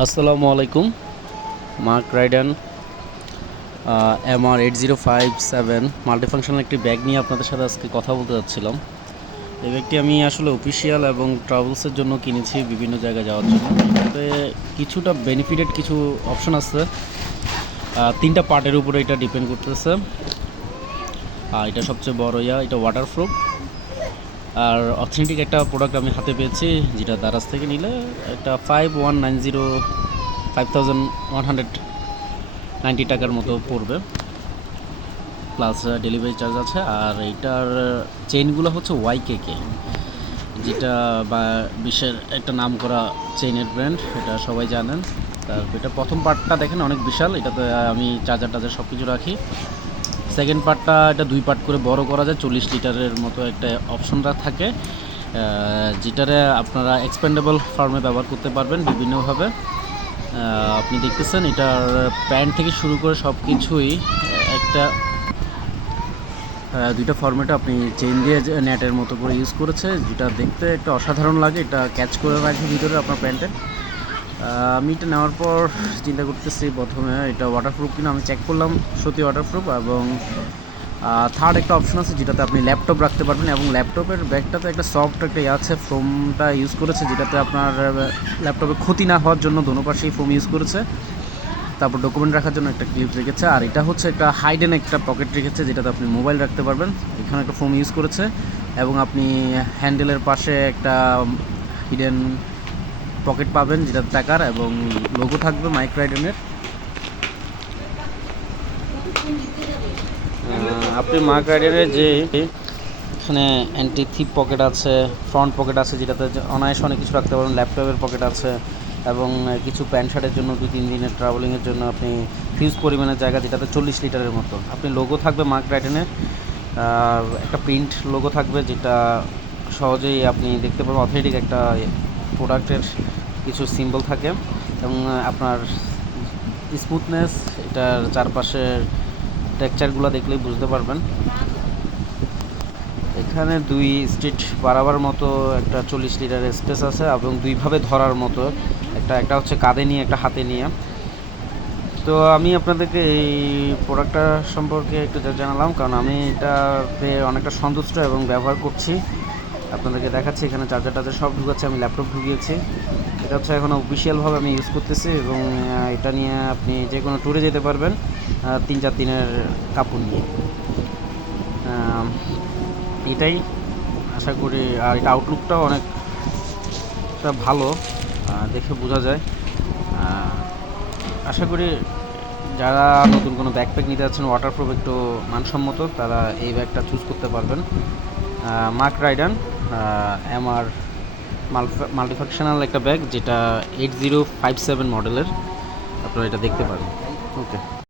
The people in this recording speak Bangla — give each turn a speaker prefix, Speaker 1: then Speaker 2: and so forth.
Speaker 1: আসসালামু আলাইকুম, Mark Ryden M R eight zero five seven multifunctional একটি ব্যাগ নিয়ে আপনাদের সাথে আজকে কথা বলতে যাচ্ছিলাম। এই ব্যাগটি আমি আসলে অফিসিয়াল এবং ট্রাভেলসের জন্য কিনেছি বিভিন্ন জায়গায় যাওয়ার জন্য। এটাতে কিছুটা বেনিফিটেড কিছু অপশন আছে। তিনটা পার্টের উপরে এটা ডিপেন্ড করতেছে। আর এটা সবচেয়ে বড় ইয়া, এটা ওয়াটারপ্রুফ আর অথেন্টিক একটা প্রোডাক্ট আমি হাতে পেয়েছি, যেটা দারাজ থেকে নিলে একটা five one nine zero five thousand one hundred ninety টাকার মতো পড়বে। প্লাস ডেলিভারি চার্জ আছে, আর এইটার চেইনগুলো হচ্ছে ওয়াই কে ওয়াইকেকে যেটা বা, বিশ্বের একটা নাম করা চেইনের ব্র্যান্ড এটা সবাই জানেন। তারপর এটা প্রথম পার্টটা দেখেন, অনেক বিশাল, এটাতে আমি চার্জার টার্জার সব কিছু রাখি। সেকেন্ড পার্টটা এটা দুই পার্ট করে বড় করা যায়। চল্লিশ লিটারের মতো একটা অপশনটা থাকে। যেটারে আপনারা এক্সপেন্ডেবল ফার্মে ব্যবহার করতে পারবেন বিভিন্নভাবে। আপনি দেখতেছেন এটার প্যান্ট থেকে শুরু করে সব কিছুই একটা দুইটা ফর্মেটে আপনি চেন দিয়ে নেটের মতো করে ইউজ করেছে। যেটা দেখতে একটা অসাধারণ লাগে। এটা ক্যাচ করে রাখে ভিতরে আপনার প্যান্টে আমি এটা নেওয়ার পর চিন্তা করতেছি প্রথমে এটা ওয়াটারপ্রুফ কিনা, আমি চেক করলাম, সত্যি ওয়াটারপ্রুফ এবং থার্ড একটা অপশন আছে যেটাতে আপনি ল্যাপটপ রাখতে পারবেন এবং ল্যাপটপের ব্যাগটাতে একটা সফট একটা ইয়ে আছে ফোমটা ইউজ করেছে, যেটাতে আপনার ল্যাপটপে ক্ষতি না হওয়ার জন্য দোনো পাশেই ফোম ইউজ করেছে। তারপর ডকুমেন্ট রাখার জন্য একটা ক্লিপ রেখেছে, আর এটা হচ্ছে একটা হাইডেন একটা পকেট রেখেছে, যেটাতে আপনি মোবাইল রাখতে পারবেন। এখানে একটা ফোম ইউজ করেছে এবং আপনি হ্যান্ডেলের পাশে একটা হিডেন পকেট পাবেন, যেটা টাকার, এবং লোগো থাকবে মাইক রাইডেনের আপনি মাইক রাইডেনের যে এখানে অ্যান্টি থিপ পকেট আছে ফ্রন্ট পকেট আছে, যেটাতে অনায়াসে অনেক কিছু রাখতে পারবেন ল্যাপটপের পকেট আছে, এবং কিছু প্যান্ট শার্টের জন্য দু তিন দিনের ট্রাভেলিংয়ের জন্য আপনি হিউজ পরিমাণের জায়গা, যেটাতে চল্লিশ লিটারের মতো। আপনি লোগো থাকবে মার্ক রাইটেনের একটা প্রিন্ট লোগো থাকবে, যেটা সহজেই আপনি দেখতে পাবেন অথেন্টিক একটা প্রোডাক্টের কিছু সিম্বল থাকে এবং আপনার স্মুথনেস এটার চারপাশের টেক্সচারগুলো দেখলেই বুঝতে পারবেন। এখানে দুই স্ট্রিট বাড়াবার মতো একটা চল্লিশ লিটারের স্পেস আছে এবং দুইভাবে ধরার মতো একটা একটা হচ্ছে কাঁধে নিয়ে, একটা হাতে নিয়ে। তো আমি আপনাদেরকে এই প্রোডাক্টটা সম্পর্কে একটু জানালাম, কারণ আমি এটাতে অনেকটা সন্তুষ্ট এবং ব্যবহার করছি। আপনাদেরকে দেখাচ্ছি, এখানে চার্জার টার্জার সব ঢুকাচ্ছে, আমি ল্যাপটপ ঢুকিয়েছি। এটা হচ্ছে এখন অফিসিয়ালভাবে আমি ইউজ করতেছি এবং এটা নিয়ে আপনি যে কোনো ট্যুরে যেতে পারবেন তিন চার দিনের কাপড় নিয়ে। এটাই আশা করি, আর এটা আউটলুকটাও অনেকটা ভালো দেখে বোঝা যায়। আশা করি যারা নতুন কোনো ব্যাকপ্যাক নিতে যাচ্ছেন ওয়াটারপ্রুফ একটু মানসম্মত, তারা এই ব্যাগটা চুজ করতে পারবেন। মার্ক রাইডান এমআর মাল্টিফাংশনাল একটা ব্যাগ যেটা এইট জিরো ফাইভ সেভেন মডেলের আপনারা এটা দেখতে পারেন। ওকে